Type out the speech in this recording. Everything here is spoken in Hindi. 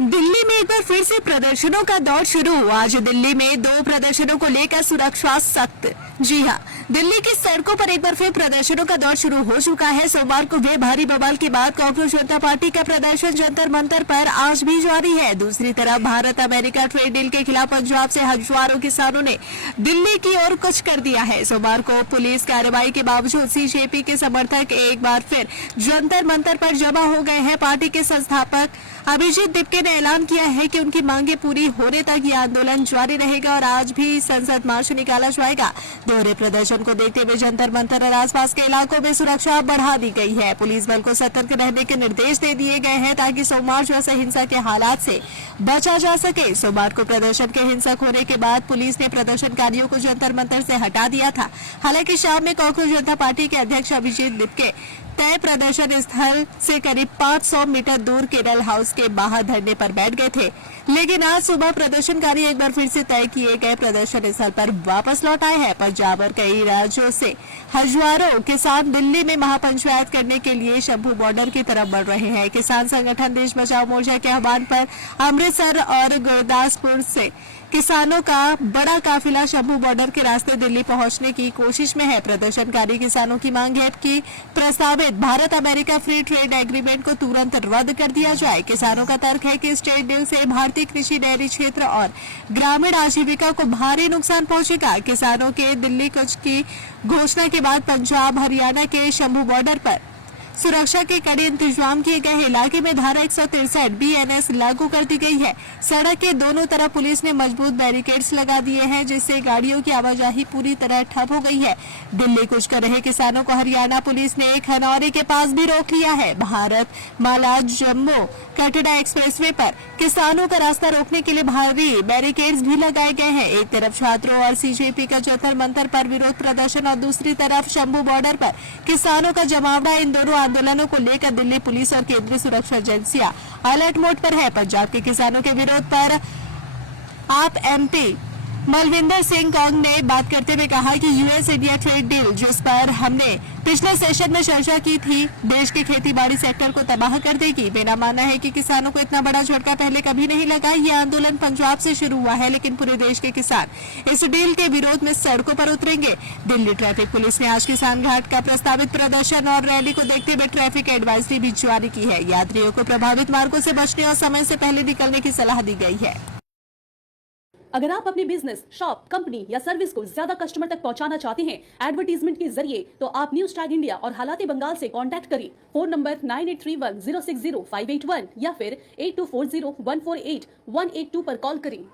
दिल्ली में एक बार फिर से प्रदर्शनों का दौर शुरू हुआ। आज दिल्ली में 2 प्रदर्शनों को लेकर सुरक्षा सख्त। जी हां, दिल्ली की सड़कों पर एक बार फिर प्रदर्शनों का दौर शुरू हो चुका है। सोमवार को हुए भारी बवाल के बाद कांग्रेस जनता पार्टी का प्रदर्शन जंतर मंतर पर आज भी जारी है। दूसरी तरफ भारत अमेरिका ट्रेड डील के खिलाफ पंजाब से हजारों किसानों ने दिल्ली की ओर कूच कर दिया है। सोमवार को पुलिस कार्रवाई के बावजूद सीजेपी के समर्थक एक बार फिर जंतर मंतर पर जमा हो गए हैं। पार्टी के संस्थापक अभिजीत दिपके ने ऐलान किया है कि उनकी मांगे पूरी होने तक ये आंदोलन जारी रहेगा और आज भी संसद मार्च निकाला जाएगा। दोहरे प्रदर्शन को देखते हुए जंतर मंतर और आसपास के इलाकों में सुरक्षा बढ़ा दी गई है। पुलिस बल को सतर्क रहने के निर्देश दे दिए गए हैं ताकि सोमवार जैसे हिंसा के हालात से बचा जा सके। सोमवार को प्रदर्शन के हिंसक होने के बाद पुलिस ने प्रदर्शनकारियों को जंतर मंतर से हटा दिया था। हालांकि शाम में कांग्रेस जनता पार्टी के अध्यक्ष अभिजीत दिपके तय प्रदर्शन स्थल से करीब 500 मीटर दूर केरल हाउस के बाहर धरने पर बैठ गए थे, लेकिन आज सुबह प्रदर्शनकारी एक बार फिर से तय किए गए प्रदर्शन स्थल पर वापस लौट आए हैं। पंजाब और कई राज्यों से हजारों किसान दिल्ली में महापंचायत करने के लिए शंभू बॉर्डर की तरफ बढ़ रहे हैं। किसान संगठन देश बचाओ मोर्चा के आह्वान पर अमृतसर और गुरदासपुर से किसानों का बड़ा काफिला शंभू बॉर्डर के रास्ते दिल्ली पहुंचने की कोशिश में है। प्रदर्शनकारी किसानों की मांग है कि प्रस्तावित Bharat America free trade agreement को तुरंत रद्द कर दिया जाए। किसानों का तर्क है कि इस ट्रेड डील से भारतीय कृषि डेयरी क्षेत्र और ग्रामीण आजीविका को भारी नुकसान पहुंचेगा। किसानों के दिल्ली कूच की घोषणा के बाद पंजाब हरियाणा के शंभू बॉर्डर पर सुरक्षा के कड़े इंतजाम किए गए हैं। इलाके में धारा 163 BNS लागू कर दी गई है। सड़क के दोनों तरफ पुलिस ने मजबूत बैरिकेड्स लगा दिए हैं, जिससे गाड़ियों की आवाजाही पूरी तरह ठप हो गई है। दिल्ली कूच कर रहे किसानों को हरियाणा पुलिस ने खनौरी के पास भी रोक लिया है। भारत माला जम्मू कटरा एक्सप्रेसवे पर किसानों का रास्ता रोकने के लिए भारी बैरिकेड्स भी लगाए गए हैं। एक तरफ छात्रों और सीजेपी का जंतर मंतर पर विरोध प्रदर्शन और दूसरी तरफ शंभू बॉर्डर पर किसानों का जमावड़ा। इन दोनों आंदोलनों को लेकर दिल्ली पुलिस और केंद्रीय सुरक्षा एजेंसियां अलर्ट मोड पर है। पंजाब के किसानों के विरोध पर आप MP मलविंदर सिंह कौंग ने बात करते हुए कहा कि यूएस इंडिया ट्रेड डील, जिस पर हमने पिछले सेशन में चर्चा की थी, देश के खेती बाड़ी सेक्टर को तबाह कर देगी। मेरा मानना है कि किसानों को इतना बड़ा झटका पहले कभी नहीं लगा। ये आंदोलन पंजाब से शुरू हुआ है, लेकिन पूरे देश के किसान इस डील के विरोध में सड़कों पर उतरेंगे। दिल्ली ट्रैफिक पुलिस ने आज किसान घाट का प्रस्तावित प्रदर्शन और रैली को देखते हुए ट्रैफिक एडवाइजरी भी जारी की है। यात्रियों को प्रभावित मार्गों से बचने और समय से पहले निकलने की सलाह दी गई है। अगर आप अपने बिजनेस, शॉप, कंपनी या सर्विस को ज्यादा कस्टमर तक पहुंचाना चाहते हैं एडवर्टीजमेंट के जरिए, तो आप न्यूज टैग इंडिया और हालाती बंगाल से कांटेक्ट करें। फोन नंबर 9831060581 या फिर 8240148182 पर कॉल करें।